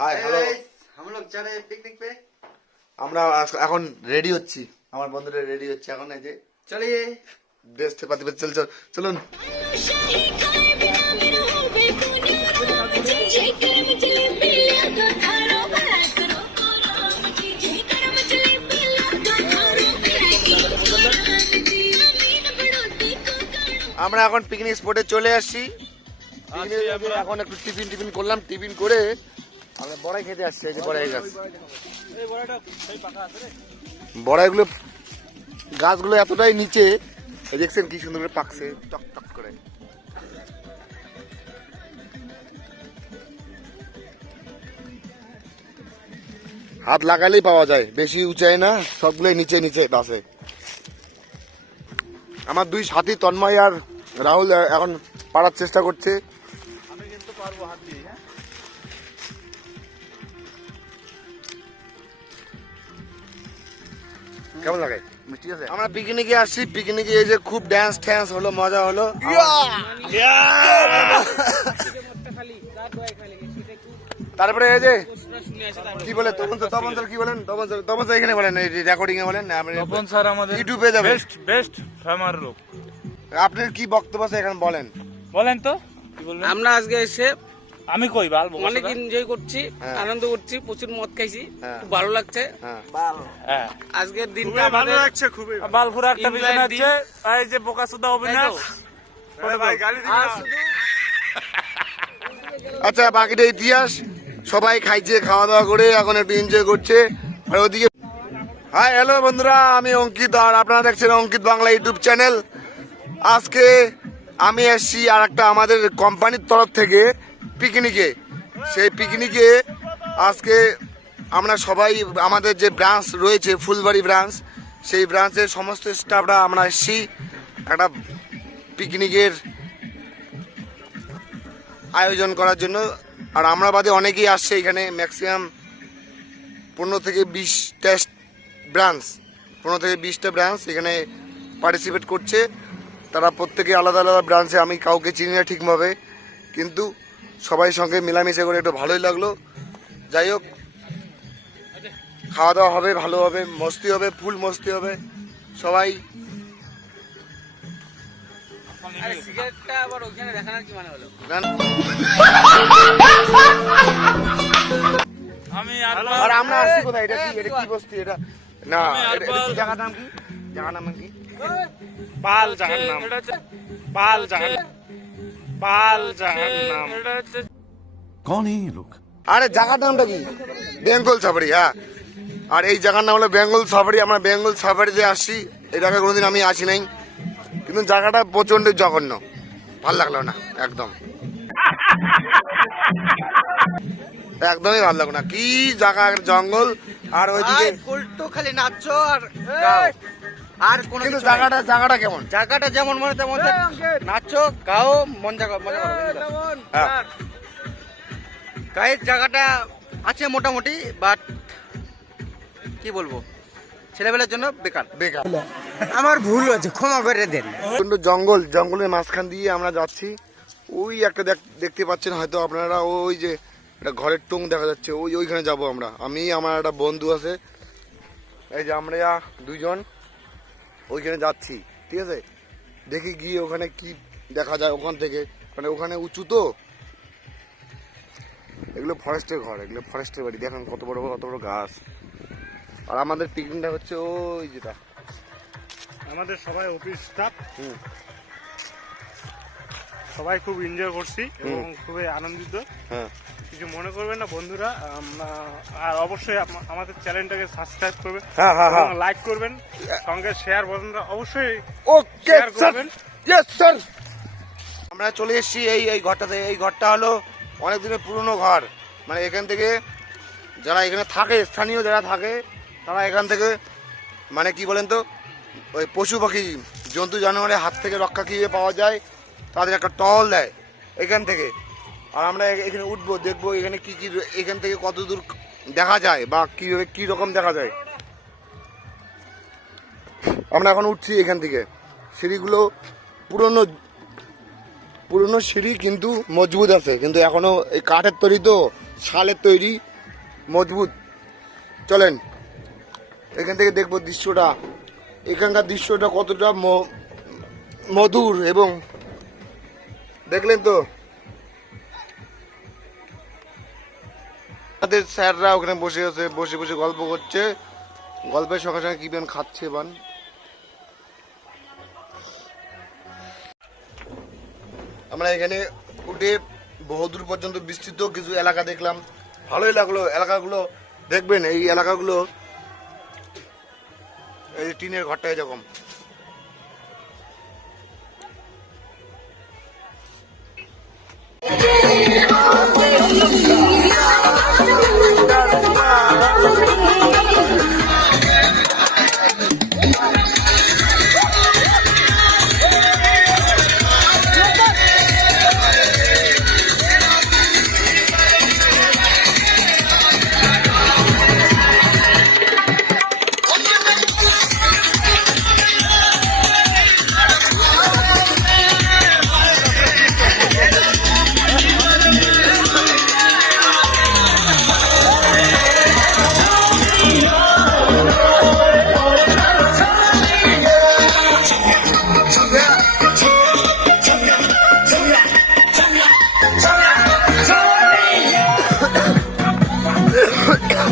Hi hello, हम लोग जा रहे हैं पिकनिक पे। আমরা এখন রেডি হচ্ছি, আমার বন্ধুরা রেডি হচ্ছে এখন। এই যে चलिए ড্রেস পাতি পাতি চলুন। আমরা এখন পিকনিক স্পটে চলে আসছি। এখন একটু টিফিন করলাম, টিফিন করে আমরা বড়াই খেতে আসছি। এই যে বড়াই গাছ, বড়াইগুলো গাছগুলো এতটাই নিচে, দেখছেন কি সুন্দর করে পাকছে টক টক করে। হাত লাগালেই পাওয়া যায়, বেশি উঁচাই না, সবগুলোই নিচে নিচে বাসে। আমার দুই সাথী তন্ময় আর রাহুল এখন পারার চেষ্টা করছে। আমি কিন্তু পারবো হাত দিয়ে। হ্যাঁ, কেমন লাগে? মিষ্টি আছে। আমরা পিকনিকে আসছি, পিকনিকে এই যে খুব ড্যান্স ট্যান্স হলো, মজা হলো। তারপরে এই যে কি বলে তপন স্যার কি বলেন, তপন স্যার এখানে বলেন, রেকর্ডিং এ বলেন। তপন স্যার আমাদের ইউটিউবে যাবে, বেস্ট ফেমার লোক। আপনার কি বক্তব্য আছে এখানে বলেন। বলেন তো কি বললেন? আমরা আজকে এসে আমি কই বাল অনেক এনজয় করছি, হ্যাঁ। আনন্দ করছি, প্রচুর মদ খাইছি, হ্যাঁ। খুব ভালো লাগছে। হ্যাঁ, হ্যাঁ, আজকের দিনটা খুবই ভালো আমাদের লাগছে, খুবই বালপুরা একটা Enjoy বিজন দিন। আছে, এই যে বোকাসুদা অবিনাশ। ভাই গালি দিন আর না। শুধু আচ্ছা বাকিটা ইতিহাস। সবাই খাইছে, খাওয়া দাওয়া করে এখন একটু এনজয় করছে। আর ওদিকে হাই হ্যালো বন্ধুরা, আমি অঙ্কিত আর আপনারা দেখছেন অঙ্কিত বাংলা ইউটিউব চ্যানেল। আজকে আমি এসছি আর একটা আমাদের কোম্পানির তরফ থেকে পিকনিকে। সেই পিকনিকে আজকে আমরা সবাই, আমাদের যে ব্রাঞ্চ রয়েছে ফুলবাড়ি ব্রাঞ্চ, সেই ব্রাঞ্চের সমস্ত স্টাফরা আমরা এসছি একটা পিকনিকের আয়োজন করার জন্য। আর আমরা বাদে অনেকেই আসছে এখানে, ম্যাক্সিমাম 15 থেকে 20টা ব্রাঞ্চ, 15 থেকে 20টা ব্রাঞ্চ এখানে পার্টিসিপেট করছে। তারা প্রত্যেকে আলাদা আলাদা ব্রাঞ্চে, আমি কাউকে চিনি না ঠিকভাবে, কিন্তু সবাই সঙ্গে মেলামেশা করে একটু ভালোই লাগলো। যাই হোক, খাওয়া দাওয়া হবে, ভালো হবে, মস্তি হবে, ফুল মস্তি হবে সবাই। আরে সিগারেটটা আবার ওখানে দেখানোর কি মানে হলো? আমি আর আমরা আসছি কোথায়? এটা কি বস্তি এটা? না, আমি আর এটা কি জায়গার নাম কি? জায়গার নাম কি? পাল জাহান্নাম, পাল জাহান্নাম, পাল জাহান্নাম। कौन है ये लोग? আরে জায়গার নামটা কি? বেঙ্গল সাফারি। হ্যাঁ, আর এই জায়গার নাম হলো বেঙ্গল সাফারি। আমরা বেঙ্গল সাফারিতে আসছি, এর আগে কোনোদিন আমি আসি নাই, কিন্তু জায়গাটা প্রচন্ড জঘন্য, ভাল লাগলো না একদম, একদমই ভালো লাগলো না। কি জায়গা, জঙ্গল, আর ওইদিকে উল্টো খালি নাচছো আর গাও, আর কোনো কিন্তু কিছু নাই। জায়গাটা কেমন? জায়গাটা যেমন মনে তেমন নাচছো, গাও, মজা করো। হ্যাঁ। গায়ের জায়গাটা আছে মোটামুটি, বাট কি বলবো, ছেলেবেলার জন্য বেকার। বেকার। আমার ভুল হয়েছে, ক্ষমা করে দেন। প্রচন্ড জঙ্গলের মাঝখান দিয়ে আমরা যাচ্ছি। ওই একটা দেখতে পাচ্ছেন হয়তো আপনারা, ওই যে একটা ঘরের টুং দেখা যাচ্ছে, ওইখানে যাব আমরা। আমি, আমার একটা বন্ধু আছে, এই যে আমরা দুইজন ওইখানে যাচ্ছি। ঠিক আছে, দেখি গিয়ে ওখানে কি দেখা যায় ওখান থেকে। মানে ওখানে উঁচু তো, এগুলো ফরেস্টের ঘর, এগুলো ফরেস্টের বাড়ি। দেখেন কত বড় বড় গাছ। আর আমাদের পিকনিকটা হচ্ছে ওই যেটা। আমাদের সবাই অফিস স্টাফ, হুম। সবাই খুব এনজয় করছি এবং খুবই আনন্দিত। হ্যাঁ, কিছু মনে করবেন না বন্ধুরা। আর অবশ্যই আমাদের চ্যানেলটাকে সাবস্ক্রাইব করবেন, হ্যাঁ, হ্যাঁ, হ্যাঁ। লাইক করবেন, সঙ্গে শেয়ার বন্ধুরা অবশ্যই ওকে শেয়ার করবেন। Yes sir. আমরা চলে এসেছি এই ঘরটাতে। এই ঘরটা হলো অনেক দিনের পুরনো ঘর। মানে এখান থেকে যারা এখানে থাকে, স্থানীয় যারা থাকে, তারা এখান থেকে, মানে কি বলেন তো, ওই পশু পাখি, জন্তু জানোয়ারের হাত থেকে রক্ষা কীভাবে পাওয়া যায়, তাদের একটা টহল দেয় এখান থেকে। আর আমরা এখানে উঠবো, দেখবো এখানে কি কি, এখান থেকে কত দূর দেখা যায় বা কীভাবে কী রকম দেখা যায়। আমরা এখন উঠছি এখান থেকে। সিঁড়িগুলো পুরনো সিঁড়ি, কিন্তু মজবুত আছে, কিন্তু এখনো এই কাঠের তৈরি তো, শালের তৈরি, মজবুত। চলেন এখান থেকে দেখবো দৃশ্যটা, এখানকার দৃশ্যটা কতটা মধুর। এবং দেখলেন তো আমাদের স্যাররা ওখানে বসে আছে, বসে বসে গল্প করছে, গল্পের সঙ্গে সঙ্গে কি বেন খাচ্ছে বান। আমরা এখানে উঠে বহুদূর পর্যন্ত বিস্তৃত কিছু এলাকা দেখলাম, ভালোই লাগলো। এলাকাগুলো দেখবেন, এই এলাকাগুলো এই টিনের ঘরটা এরকম।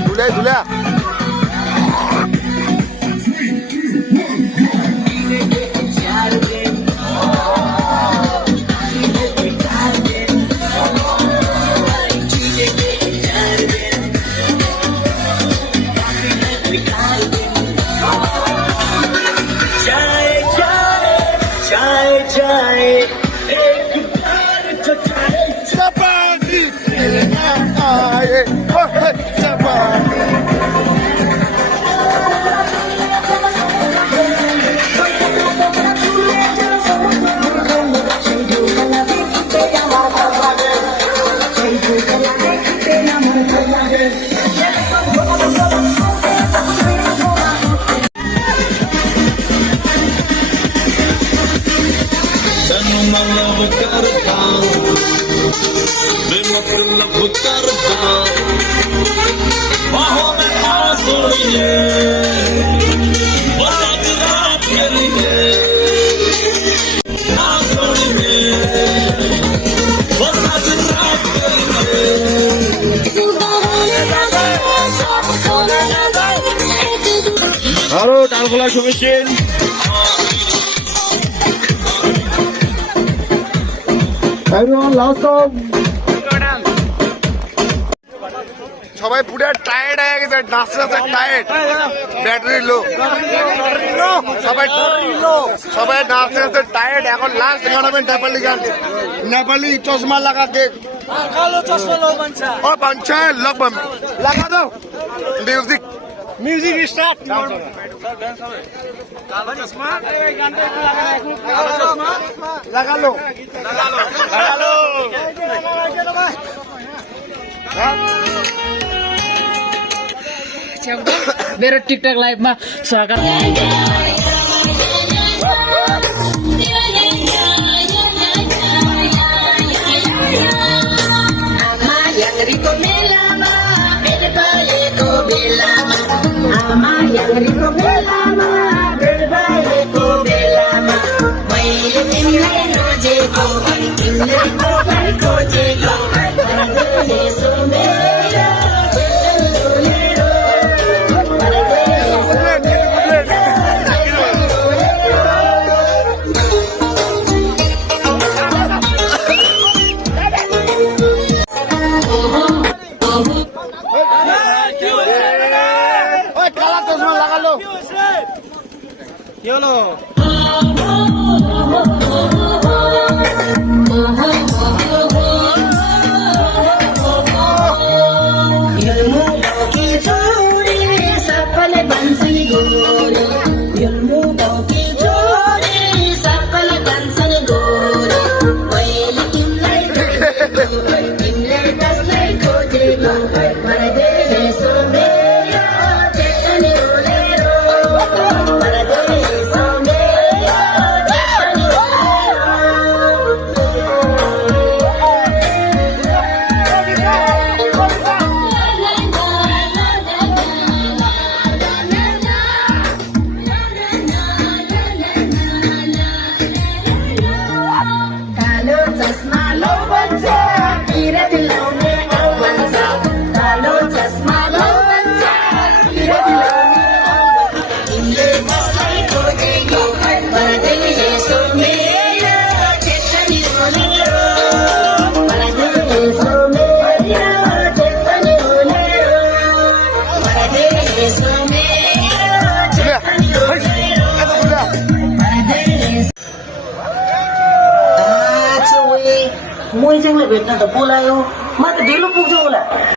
ধুলে ধুলে হ্যালো ডালগোলা শুভেচ্ছেন। সবাই পুরো টায়ার্ড হয়ে গেছে, নাচতে নাচতে টায়ার্ড, ব্যাটারি লো, সবাই নাচতে নাচতে টায়ার্ড। এখন লাস্ট গান হবে নেপালি গান, নেপালি চশমা লাগা কে ও পাঞ্চা লাগা দো মিউজিক। Music start. লাগালো ಬೇರೆ ಟಿಕ್ ಟಾಕ್ ಲೈವ್ ಮಾ ಸಾಕ yang riko melama, berbalik ko belama. Ama yang riko melama, berbalik ko belama. May timlay no jeko, timlay ko balik ko jeko. Paragale sumera, lero, paragale sumera. ওই কালা চশমা লাগালো। কি হলো? Ilmu bagi curi, sakal bansi gori. Ilmu bagi curi, sakal bansi gori. Wail imlay imlay taslay koje go. Parade someya, jetani olero. Parade someya, jetani olero. लौ भन्छ किरात लाउने आउ भन्छ कालो चस्मा लौ भन्छ किरात लाउने आउ भन्छ तिमीले कसलाई खोजेको पर्दैन यसो मेरो चेतनी हो मेरो पर्दैन यसो मेरो चेतनी हो मेरो पर्दैन यसो मेरो चेतनी हो मेरो मोही चाहिँ भेट्न त बोलायो म त ढिलो पुग्छु होला